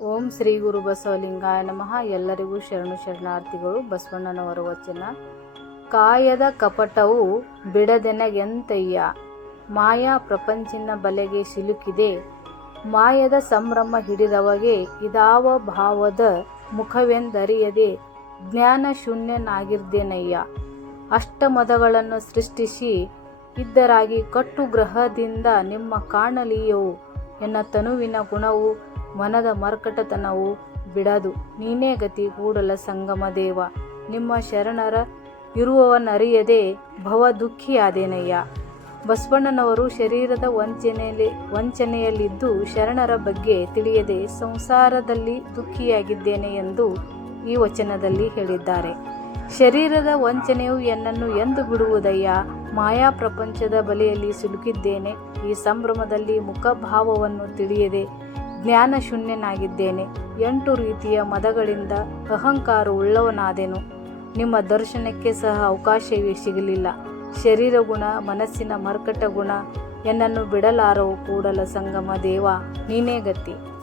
ಓಂ ಶ್ರೀ ಗುರು ಬಸವಲಿಂಗಾಯ ನಮಃ. ಎಲ್ಲರಿಗೂ ಶರಣು ಶರಣಾರ್ಥಿಗಳು, ಬಸವಣ್ಣನವರ ವಚನ. ಕಾಯದ ಕಪಟವು ಬಿಡದೆನಗೆಂತಯ್ಯ? ಮಾಯಾ ಪ್ರಪಂಚಿನ ಬಲೆಗೆ ಸಿಲುಕಿದೆ. ಮಾಯದ ಸಂಭ್ರಮ ಹಿಡಿದವಗೆ ಇದಾವ ಭಾವದ ಮುಖವೆಂದರಿಯದೆ ಜ್ಞಾನ ಶೂನ್ಯನಾಗಿರ್ದೇನಯ್ಯ? ಅಷ್ಟಮದಗಳನ್ನು ಸೃಷ್ಟಿಸಿ ಇದ್ದರಾಗಿ ಕಟ್ಟು ಗ್ರಹದಿಂದ ನಿಮ್ಮ ಕಾಣಲೀಯವು ಎನ್ನ ತನುವಿನ ಗುಣವು ಮನದ ಮರ್ಕಟತನವು ಬಿಡದು. ನೀನೇ ಗತಿ ಕೂಡಲ ಸಂಗಮ ದೇವ. ನಿಮ್ಮ ಶರಣರ ಇರುವವನರಿಯದೆ ಭವ ದುಃಖಿಯಾದೇನಯ್ಯ ಬಸವಣ್ಣನವರು ಶರೀರದ ವಂಚನೆಯಲ್ಲಿ, ವಂಚನೆಯಲ್ಲಿದ್ದು ಶರಣರ ಬಗ್ಗೆ ತಿಳಿಯದೆ ಸಂಸಾರದಲ್ಲಿ ದುಃಖಿಯಾಗಿದ್ದೇನೆ ಎಂದು ಈ ವಚನದಲ್ಲಿ ಹೇಳಿದ್ದಾರೆ. ಶರೀರದ ವಂಚನೆಯು ಎನ್ನನ್ನು ಎಂದು ಬಿಡುವುದಯ್ಯ? ಮಾಯಾ ಪ್ರಪಂಚದ ಬಲೆಯಲ್ಲಿ ಸಿಲುಕಿದ್ದೇನೆ. ಈ ಸಂಭ್ರಮದಲ್ಲಿ ಮುಖಭಾವವನ್ನು ತಿಳಿಯದೆ ಜ್ಞಾನ ಶೂನ್ಯನಾಗಿದ್ದೇನೆ ಎಂಟು ರೀತಿಯ ಮದಗಳಿಂದ ಅಹಂಕಾರ ಉಳ್ಳವನಾದೆನು. ನಿಮ್ಮ ದರ್ಶನಕ್ಕೆ ಸಹ ಅವಕಾಶವೇ ಸಿಗಲಿಲ್ಲ. ಶರೀರ ಗುಣ, ಮನಸ್ಸಿನ ಮರ್ಕಟ ಗುಣ, ಎನ್ನನ್ನು ಬಿಡಲಾರವು ಕೂಡಲ ಸಂಗಮ ದೇವ, ನೀನೇ ಗತಿ.